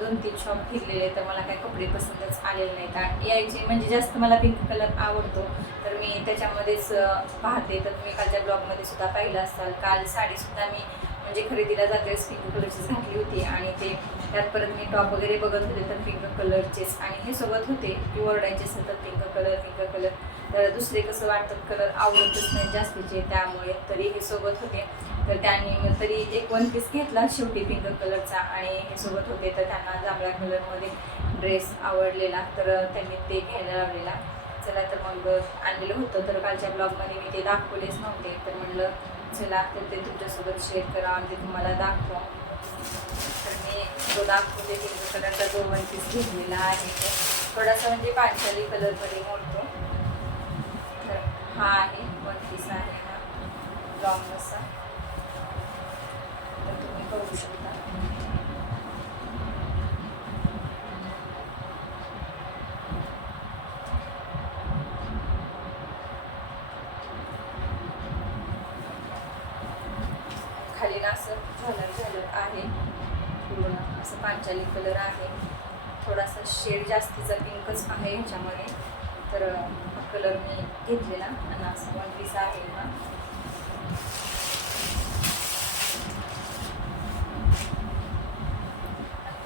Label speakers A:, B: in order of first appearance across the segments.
A: दोन तीन शॉप फिरलेले तर मला काही कपडे पसंतच आलेले नाहीत. आणि यायचे म्हणजे जास्त मला पिंक कलर आवडतो. तर मी त्याच्यामध्येच पाहते. तर तुम्ही कालच्या ब्लॉगमध्ये सुद्धा पाहिलं असाल. काल साडीसुद्धा मी म्हणजे खरेदीला जाते पिंक कलरचीच घातली होती. आणि ते त्यात परत मी टॉप वगैरे बघत होते तर पिंक कलरचेच आणि हे सोबत होते की ओरडायचे सतत पिंक कलर पिंक कलर तर दुसरे कसं वाटतात कलर आवडतच नाही जास्तीचे. त्यामुळे तरी हे सोबत होते. तर त्यांनी तरी एक वन पीस घेतला शेवटी पिंक कलरचा आणि हे सोबत होते तर त्यांना जांभळ्या कलरमध्ये ड्रेस आवडलेला. तर त्यांनी ते घ्यायला लावलेला. चला तर मग आणलेलं होतं. तर कालच्या ब्लॉगमध्ये मी ते दाखवलेच नव्हते. तर म्हणलं चला तर ते तुमच्यासोबत शेअर करा आणि ते तुम्हाला दाखवा. तर मी तो दाखवते पिंक कलरचा जो वन पीस घेतलेला आहे तो थोडासा म्हणजे पांचाली कलरमध्ये मोडतो. तर हा आहे वन पीस आहे हा लॉंग असा तर तुम्ही करू शकता खाली ना असं झालर झालर आहे. पूर्ण असं पांचाली कलर आहे. थोडासा शेड जास्तीचा पिंकच आहे ह्याच्यामध्ये. तर हा कलर मी घेतलेला आणि असं वन पीस आहे हा.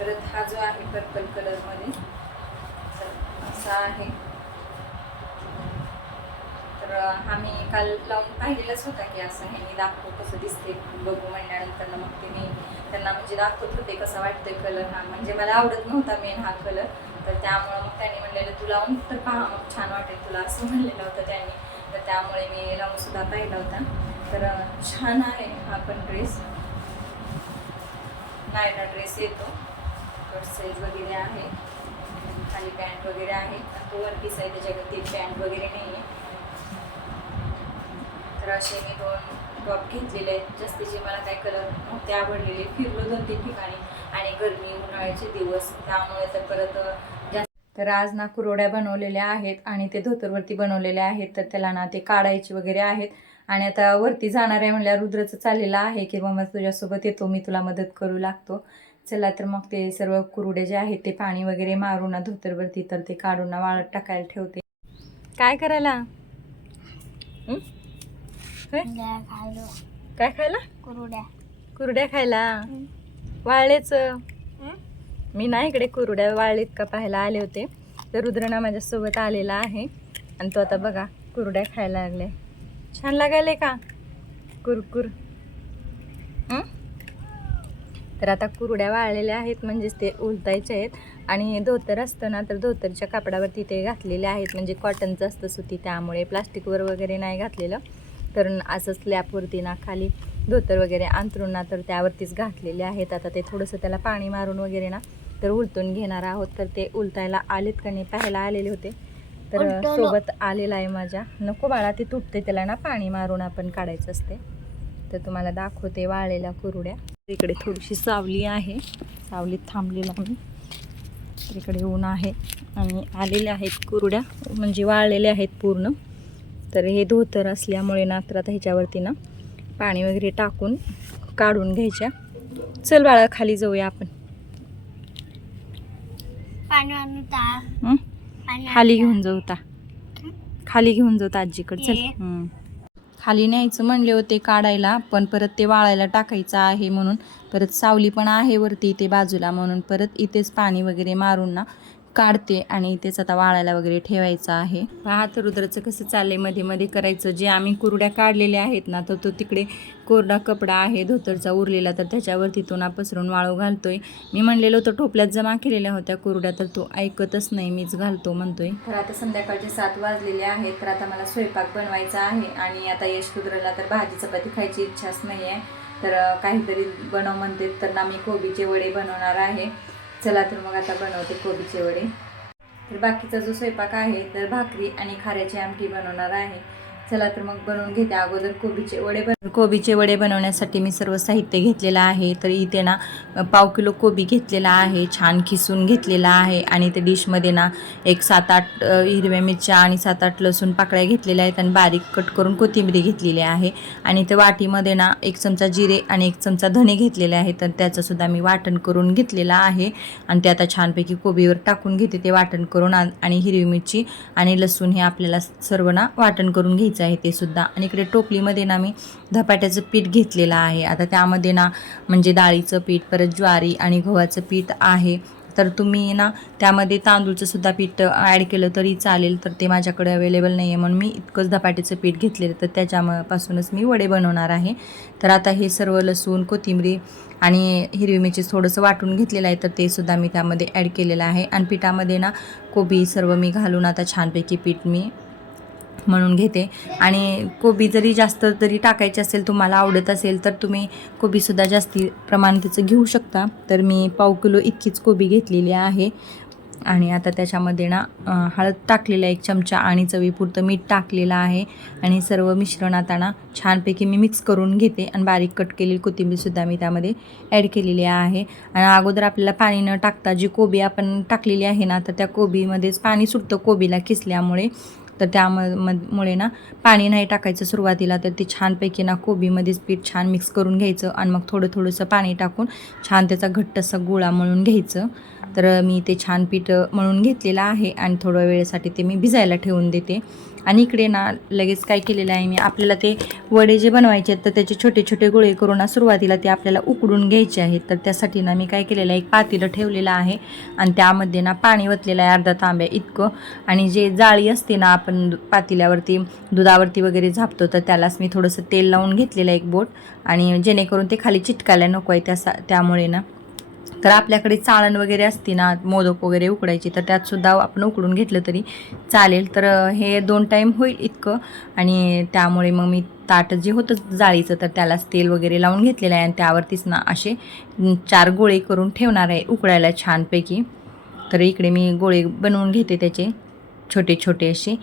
A: परत हा जो आहे पर्पल कलरमध्ये तर असा आहे. तर हा मी काल लावून पाहिलेलाच होता की असं हे मी दाखवतो कसं दिसते बघू म्हणल्यानंतर मग ते मी त्यांना म्हणजे दाखवत होते कसा वाटतोय कलर हा. म्हणजे मला आवडत नव्हता मेन हा कलर तर त्यामुळं मग त्यांनी म्हणलेलं तू लावून तर पहा मग छान वाटेल तुला असं म्हणलेलं होतं त्यांनी. तर त्यामुळे मी लावून सुद्धा पाहिला होता. तर छान आहे हा पण ड्रेस नायरा ड्रेस येतो. साईज वगैरे आहे. खाली पॅन्ट वगैरे आहे. तो वन पीस आहे त्याच्यावरती पॅन्ट वगैरे नाही आहे तर असे मी दोन टॉप घेतलेले आहेत. जास्तीचे मला काय कलर नव्हते आवडलेले फिरलो दोन तीन ठिकाणी. आणि गर्मी उन्हाळ्याचे दिवस त्यामुळे तर परत जास्त तर आज ना कुरोड्या बनवलेल्या आहेत आणि ते धोतरवरती बनवलेले आहेत. तर त्याला ना ते काढायचे वगैरे आहेत. आणि आता वरती जाणार आहे म्हणल्या रुद्रचं चाललेलं आहे की मग तुझ्यासोबत येतो मी तुला मदत करू लागतो. चला तर मग ते सर्व कुरुडे जे आहेत ते पाणी वगैरे मारून ना धोतरवरती तर ते काढून ना वाळत टाकायला ठेवते. काय करायला? हं? काय खायला?
B: कुरुड्या.
A: कुरड्या खायला? वाळलेच. मी ना इकडे कुरड्या वाळलीत का पाहायला आले होते. तर रुद्रना माझ्यासोबत आलेला आहे. आणि तो आता बघा कुरड्या खायला लागले छान लागायले का? कुरकुर? तर आता कुरड्या वाळलेल्या आहेत म्हणजेच ते उलटायचे आहेत. आणि धोतर असतं ना तर धोतरच्या कापडावरती ते घातलेले आहेत. म्हणजे कॉटनचं असतं सुती त्यामुळे प्लास्टिकवर वगैरे नाही घातलेलं. तर असं स्लॅबवरती ना खाली धोतर वगैरे अंथरून ना तर त्यावरतीच घातलेले आहेत. आता ते थोडंसं त्याला पाणी मारून वगैरे ना तर उलटून घेणार आहोत. तर ते उलटायला आलेत का नाही पाहायला आलेले होते. तर. सोबत आलेला आहे माझ्या. नको बाळा ते तुटते त्याला ना पाणी मारून आपण काढायचं असते तर तुम्हाला दाखवते वाळलेल्या कुरुड्या. इकडे थोडीशी सावली आहे. सावलीत थांबलेलो आम्ही. इकडे ऊन आहे आणि आलेल्या आहेत कुरुड्या. म्हणजे वाळलेल्या आहेत पूर्ण. तर हे धोतर असल्यामुळे ना तर आता ह्याच्यावरती ना पाणी वगैरे टाकून काढून घ्यायच्या. चल बाळा खाली जाऊया आपण. खाली घेऊन जाऊ ता. खाली घेऊन जाऊ आजीकडे. चल. खाली न्यायचं म्हणले होते काढायला पण परत ते वाळायला टाकायचं आहे म्हणून परत सावली पण आहे वरती इथे बाजूला म्हणून परत इथेच पाणी वगैरे मारून ना काढते आणि इथेच आता वाळायला वगैरे ठेवायचं आहे. पहा रुद्राचं कसं चालले मध्ये मध्ये करायचं. जे आम्ही कुरड्या काढलेल्या आहेत ना तर तो तिकडे कोरडा कपडा आहे. धोतरचा उरलेला तर त्याच्यावरती तो ना पसरून वाळू घालतोय. मी म्हणलेलो होतं टोपल्यात जमा केलेल्या होत्या कुरड्या तर तो ऐकतच नाही. मीच घालतो म्हणतोय. तर आता संध्याकाळचे सात वाजलेले आहेत. तर आता मला स्वयंपाक बनवायचा आहे. आणि आता यश रुद्राला तर भाजी चपाती खायची इच्छाच नाही आहे तर काहीतरी बनव म्हणते. तर ना मी कोबीचे वडे बनवणार आहे. चला तर मग आता बनवते कोबीचे वडे. तर बाकीचा जो स्वयंपाक आहे तर भाकरी आणि खाऱ्याची आमटी बनवणार आहे. चला तर मग बनवून घेते. अगोदर कोबीचे वडे बन कोबीचे वडे बनवण्यासाठी मी सर्व साहित्य घेतलेलं आहे. तर इथे ना पाव किलो कोबी घेतलेला आहे. छान खिसून घेतलेला आहे. आणि ते डिशमध्ये ना एक सात आठ हिरव्या मिरच्या आणि सात आठ लसूण पाकळ्या घेतलेल्या आहेत आणि बारीक कट करून कोथिंबीर घेतलेली आहे. आणि ते वाटीमध्ये ना एक चमचा जिरे आणि एक चमचा धणे घेतलेले आहे तर त्याचंसुद्धा मी वाटण करून घेतलेलं आहे. आणि ते आता छानपैकी कोबीवर टाकून घेते ते वाटण करून. आ- आणि हिरवी मिरची आणि लसूण हे आपल्याला सर्व ना वाटण करून घ्यायचं आहे ते सुद्धा. आणि इकडे टोपलीमध्ये ना मी धपाट्याचं पीठ घेतलेलं आहे. आता त्यामध्ये ना म्हणजे डाळीचं पीठ परत ज्वारी आणि गव्हाचं पीठ आहे. तर तुम्ही ना त्यामध्ये तांदूळचं सुद्धा पीठ ॲड केलं तरी चालेल तर ते माझ्याकडे अवेलेबल नाही आहे म्हणून मी इतकंच धपाट्याचं पीठ घेतलेलं तर त्याच्यापासूनच मी वडे बनवणार आहे. तर आता हे सर्व लसूण कोथिंबरी आणि हिरवी मिरची थोडंसं वाटून घेतलेलं आहे तर ते सुद्धा मी त्यामध्ये ॲड केलेलं आहे. आणि पिठामध्ये ना कोबी सर्व मी घालून आता छानपैकी पीठ मी म्हणून घेते. आणि कोबी जरी जास्त जरी टाकायची असेल तुम्हाला आवडत असेल तर तुम्ही कोबीसुद्धा जास्ती प्रमाण त्याचं घेऊ शकता. तर मी पाव किलो इतकीच कोबी घेतलेली आहे. आणि आता त्याच्यामध्ये ना हळद टाकलेला एक चमचा आणि चवीपुरतं मीठ टाकलेलं आहे. आणि सर्व मिश्रण आता ना छानपैकी मी मिक्स करून घेते. आणि बारीक कट केलेली कोथिंबीरसुद्धा मी त्यामध्ये ॲड केलेली आहे. आणि अगोदर आपल्याला पाणी न टाकता जी कोबी आपण टाकलेली आहे ना तर त्या कोबीमध्येच पाणी सुटतं कोबीला किसल्यामुळे. तर त्यामुळे ना पाणी नाही टाकायचं सुरुवातीला तर ते छानपैकी ना कोबीमध्येच पीठ छान मिक्स करून घ्यायचं आणि मग थोडं थोडंसं पाणी टाकून छान त्याचा घट्टसा गोळा मळून घ्यायचं. तर मी ते छान पीठ मळून घेतलेलं आहे आणि थोड्या वेळेसाठी ते मी भिजायला ठेवून देते. आणि इकडे ना लगेच काय केलेलं आहे मी आपल्याला ते वडे जे बनवायचे आहेत तर त्याचे छोटे छोटे गोळे करून ना सुरुवातीला ते आपल्याला उकडून घ्यायचे आहेत. तर त्यासाठी ना मी काय केलेलं आहे एक पातेलं ठेवलेलं आहे आणि त्यामध्ये ना पाणी वतलेलं आहे अर्धा तांब्या इतकं. आणि जे जाळी असते ना आपण दु- पातेल्यावरती दुधावरती वगैरे झापतो तर त्यालाच मी थोडंसं तेल लावून घेतलेलं आहे एक बोट. आणि जेणेकरून ते खाली चिटकायला नको आहे त्या त्यामुळे ना. तर आपल्याकडे चाळण वगैरे असते ना मोदक वगैरे उकडायची तर त्यात सुद्धा आपण उकडून घेतलं तरी चालेल. तर हे दोन टाईम होईल इतकं. आणि त्यामुळे मग मी ताट जे होतं जाळीचं तर त्यालाच तेल वगैरे लावून घेतलेलं आहे. आणि त्यावरतीच ना असे चार गोळे करून ठेवणार आहे उकडायला छानपैकी. तर इकडे मी गोळे बनवून घेते त्याचे छोटे छोटे असे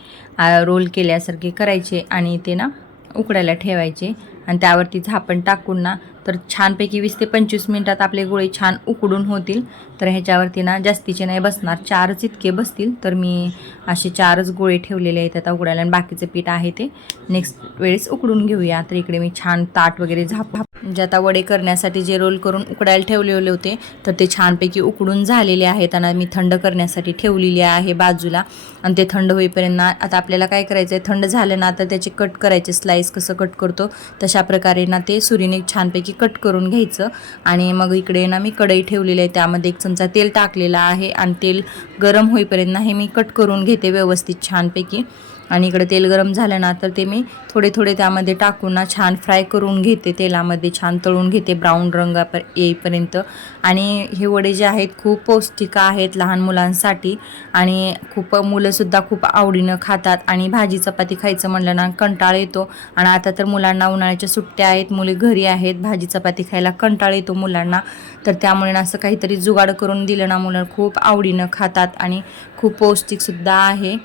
A: रोल केल्यासारखे करायचे आणि ते ना उकडायला ठेवायचे. आणि त्यावरती झापण टाकून ना तर छानपैकी वीस ते पंचवीस मिनटात आपले गोळे छान उकडून होतील. तर ह्याच्यावरती ना जास्तीचे नाही बसणार चारच इतके बसतील. तर मी असे चारच गोळे ठेवलेले आहेत आता उकडायला आणि बाकीचं पीठ आहे ते. नेक्स्ट वेळेस उकडून घेऊया. तर इकडे मी छान ताट वगैरे झाप म्हणजे आता वडे करण्यासाठी जे रोल करून उकडायला ठेवलेले होते तर ते छानपैकी उकडून झालेले आहेत आणि मी थंड करण्यासाठी ठेवलेली आहे बाजूला. आणि ते थंड होईपर्यंत आता आपल्याला काय करायचं आहे थंड झालं ना तर त्याचे कट करायचे. स्लाईस कसं कट करतो? तशा अशा प्रकारे ना ते सुरीने छानपैकी कट करून घ्यायचं. आणि मग इकडे ना मी कढई ठेवलेली आहे. त्यामध्ये एक चमचा तेल टाकलेला आहे. आणि तेल गरम होईपर्यंत ना हे मी कट करून घेते व्यवस्थित छानपैकी. आणि इकडे तेल गरम झालं ना तर ते मी थोडे थोडे त्यामध्ये टाकून ना छान फ्राय करून घेते तेलामध्ये छान तळून घेते ब्राऊन रंग येईपर्यंत. आणि हे वडे जे आहेत खूप पौष्टिक आहेत लहान मुलांसाठी आणि खूप मुलंसुद्धा खूप आवडीनं खातात. आणि भाजी चपाती खायचं म्हणलं ना कंटाळ येतो. आणि आता तर मुलांना उन्हाळ्याच्या सुट्ट्या आहेत मुले घरी आहेत भाजी चपाती खायला कंटाळ येतो मुलांना. तर त्यामुळे ना असं काहीतरी जुगाड करून दिलं ना मुलं खूप आवडीनं खातात आणि खूप पौष्टिकसुद्धा आहे.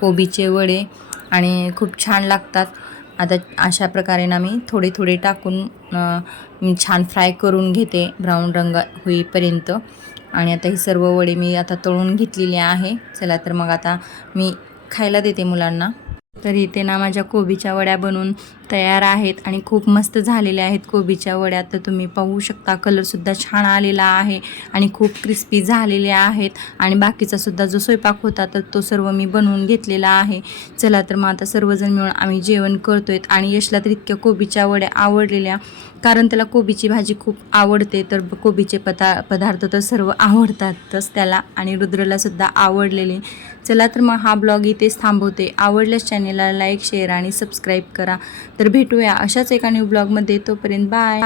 A: कोबीचे वडे आणि खूप छान लागतात. आता अशा प्रकारे ना मी थोडे थोडे टाकून मी छान फ्राय करून घेते ब्राऊन रंग होईपर्यंत. आणि आता ही सर्व वडे मी आता तळून घेतलेली आहे. चला तर मग आता मी खायला देते मुलांना. तर इथे ना माझ्या कोबीच्या वड्या बनवून तयार आहेत आणि खूप मस्त झालेल्या आहेत कोबीच्या वड्या. तर तुम्ही पाहू शकता कलरसुद्धा छान आलेला आहे आणि खूप क्रिस्पी झालेले आहेत. आणि बाकीचा सुद्धा जो स्वयंपाक होता तर तो सर्व मी बनवून घेतलेला आहे. चला तर मग आता सर्वजण मिळून आम्ही जेवण करतोय आणि यशला तर इतक्या कोबीच्या वड्या आवडलेल्या कारण त्याला कोबीची भाजी खूप आवडते. तर कोबीचे पदा पदार्थ तर सर्व आवडतातच त्याला आणि रुद्रलासुद्धा आवडलेले. चला तर मग हा ब्लॉग इथेच थांबवते. आवडल्यास चॅनेलला लाईक शेअर आणि सबस्क्राईब करा. तर भेटूया अशाच एका न्यू ब्लॉगमध्ये तोपर्यंत बाय.